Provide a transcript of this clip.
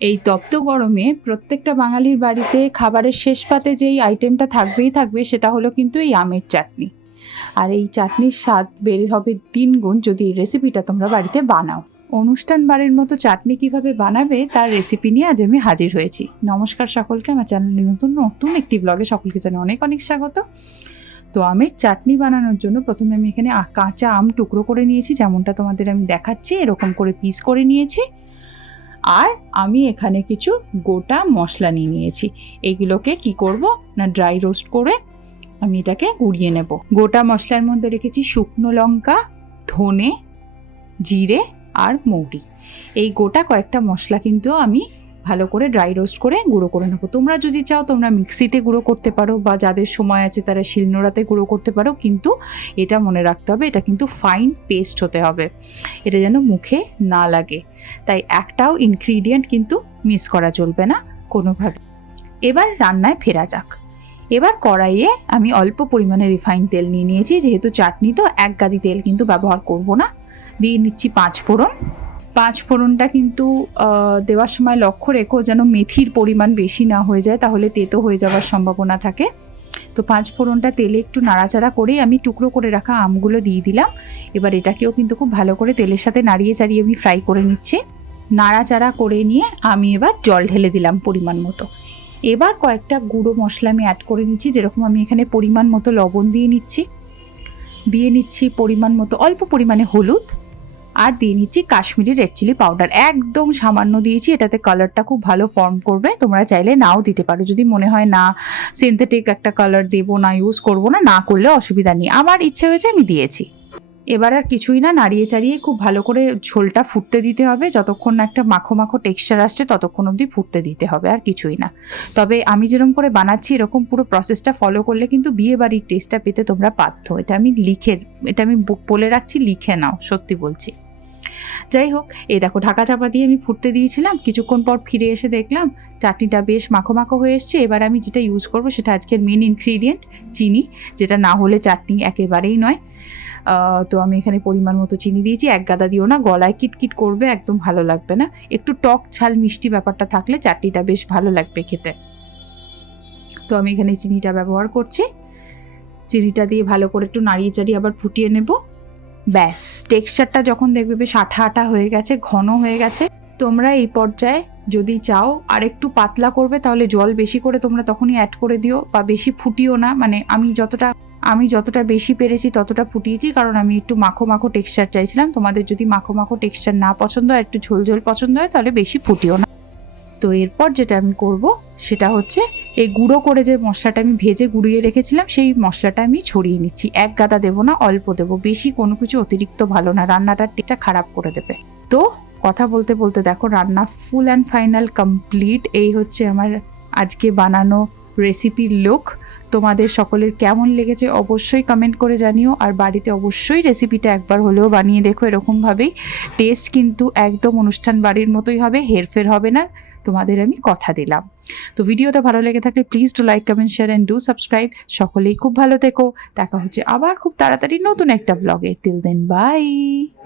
এই তপ্ত গরমে প্রত্যেকটা বাঙালির বাড়িতে খাবারের শেষ পাতে যেই আইটেমটা থাকবেই থাকবে সেটা হলো কিন্তু এই আমের চাটনি। আর এই চাটনির স্বাদ বেড়ে হবে তিন গুণ যদি এই রেসিপিটা তোমরা বাড়িতে বানাও। অনুষ্ঠান বাড়ির মতো চাটনি কীভাবে বানাবে তার রেসিপি নিয়ে আজ আমি হাজির হয়েছি। নমস্কার সকলকে, আমার চ্যানেলের নতুন নতুন একটি ব্লগে সকলকে জানাই অনেক অনেক স্বাগত। তো আমের চাটনি বানানোর জন্য প্রথমে আমি এখানে কাঁচা আম টুকরো করে নিয়েছি, যেমনটা তোমাদের আমি দেখাচ্ছি, এরকম করে পিস করে নিয়েছি। আর আমি এখানে কিছু গোটা মশলা নিয়ে নিয়েছি। এইগুলোকে কি করব? না ড্রাই রোস্ট করে আমি এটাকে গুঁড়িয়ে নেব। গোটা মশলার মধ্যে রেখেছি শুকনো লঙ্কা, ধনে, জিরে আর মৌরি। এই গোটা কয়েকটা মশলা কিন্তু আমি ভালো করে ড্রাই রোস্ট করে গুঁড়ো করে নেব। তোমরা যদি চাও তোমরা মিক্সিতে গুঁড়ো করতে পারো বা যাদের সময় আছে তারা শিলনোড়াতে গুঁড়ো করতে পারো, কিন্তু এটা মনে রাখতে হবে, এটা কিন্তু ফাইন পেস্ট হতে হবে। এটা যেন মুখে না লাগে। তাই একটাও ইনগ্রিডিয়েন্ট কিন্তু মিস করা চলবে না কোনোভাবে। এবার রান্নায় ফেরা যাক। এবার কড়াইয়ে আমি অল্প পরিমাণে রিফাইন তেল নিয়ে নিয়েছি, যেহেতু চাটনি তো এক গাদি তেল কিন্তু ব্যবহার করব না। দিয়ে নিচ্ছি পাঁচ ফোড়ন। পাঁচ ফোড়নটা কিন্তু দেওয়ার সময় লক্ষ্য রেখো যেন মেথির পরিমাণ বেশি না হয়ে যায়, তাহলে তেতো হয়ে যাওয়ার সম্ভাবনা থাকে। তো পাঁচ ফোড়নটা তেলে একটু নাড়াচাড়া করেই আমি টুকরো করে রাখা আমগুলো দিয়ে দিলাম। এবার এটাকেও কিন্তু খুব ভালো করে তেলের সাথে নাড়িয়ে চাড়িয়ে আমি ফ্রাই করে নিচ্ছি। নাড়াচাড়া করে নিয়ে আমি এবার জল ঢেলে দিলাম পরিমাণ মতো। এবার কয়েকটা গুঁড়ো মশলা আমি অ্যাড করে নিচ্ছি, যেরকম আমি এখানে পরিমাণ মতো লবণ দিয়ে নিচ্ছি। দিয়ে নিচ্ছি পরিমাণ মতো, অল্প পরিমাণে হলুদ। আর দিয়ে নিচ্ছি কাশ্মীরি রেড চিলি পাউডার একদম সামান্য দিয়েছি, এটাতে কালারটা খুব ভালো ফর্ম করবে। তোমরা চাইলে নাও দিতে পারো। যদি মনে হয় না সিনথেটিক একটা কালার দেবো না ইউজ করব না না করলে অসুবিধা নেই। আমার ইচ্ছে হয়েছে আমি দিয়েছি। এবার আর কিছুই না, নাড়িয়ে চাড়িয়ে খুব ভালো করে ঝোলটা ফুটতে দিতে হবে। যতক্ষণ না একটা মাখো মাখো টেক্সচার আসছে, ততক্ষণ অবধি ফুটতে দিতে হবে, আর কিছুই না। তবে আমি যেরকম করে বানাচ্ছি, এরকম পুরো প্রসেসটা ফলো করলে কিন্তু বিয়ে বাড়ির টেস্টটা পেতে তোমরা বাধ্য। এটা আমি লিখে, এটা আমি বলে রাখছি, লিখে নাও, সত্যি বলছি। যাই হোক, এই দেখো ঢাকা চাপা দিয়ে আমি ফুটতে দিয়েছিলাম, কিছুক্ষণ পর ফিরে এসে দেখলাম চাটনিটা বেশ মাখো মাখো হয়ে এসছে। এবার আমি যেটা ইউজ করব সেটা আজকের মেন ইনগ্রিডিয়েন্ট চিনি, যেটা না হলে চাটনি একেবারেই নয়। তো আমি এখানে পরিমাণ মতো চিনি দিয়েছি, এক গাদা দিও না, গলায় কিটকিট করবে, একদম ভালো লাগবে না। একটু টক ঝাল মিষ্টি ব্যাপারটা থাকলে চাটনিটা বেশ ভালো লাগবে খেতে। তো আমি এখানে চিনিটা ব্যবহার করছি। চিনিটা দিয়ে ভালো করে একটু নাড়িয়ে চাড়িয়ে আবার ফুটিয়ে নেব। ব্যাস টেক্সচারটা যখন দেখবে বেশ আঠা আঠা হয়ে গেছে, ঘন হয়ে গেছে, তোমরা এই পর্যায়ে যদি চাও আর একটু পাতলা করবে, তাহলে জল বেশি করে তোমরা তখনই অ্যাড করে দিও বা বেশি ফুটিও না। মানে আমি যতটা আমি যতটা বেশি পেরেছি ততটা ফুটিয়েছি, কারণ আমি একটু মাখো মাখো টেক্সচার চাইছিলাম। তোমাদের যদি মাখো মাখো টেক্সচার না পছন্দ হয়, একটু ঝোল ঝোল পছন্দ হয়, তাহলে বেশি ফুটিও না। তো এরপর যেটা আমি করব, সেটা হচ্ছে এই গুঁড়ো করে যে মশলাটা আমি ভেজে গুঁড়িয়ে রেখেছিলাম, সেই মশলাটা আমি ছড়িয়ে নিচ্ছি। এক গাদা দেবো না, অল্প দেবো। বেশি কোনো কিছু অতিরিক্ত ভালো না রান্নাটার টেস্টটা খারাপ করে দেবে। তো কথা বলতে বলতে দেখো, রান্না ফুল অ্যান্ড ফাইনাল কমপ্লিট এই হচ্ছে আমার আজকে বানানো রেসিপির লুক তোমাদের সকলের কেমন লেগেছে অবশ্যই কমেন্ট করে জানিও, আর বাড়িতে অবশ্যই রেসিপিটা একবার হলেও বানিয়ে দেখো। এরকমভাবেই টেস্ট কিন্তু একদম অনুষ্ঠান বাড়ির মতোই হবে, হেরফের হবে না। তোমাদের আমি কথা দিলাম। তো ভিডিওটা ভালো লেগে থাকলে please do like comment share and do subscribe সকলেই খুব ভালো থেকো। দেখা হচ্ছে আবার খুব তাড়াতাড়ি নতুন একটা ব্লগে টিল দেন বাই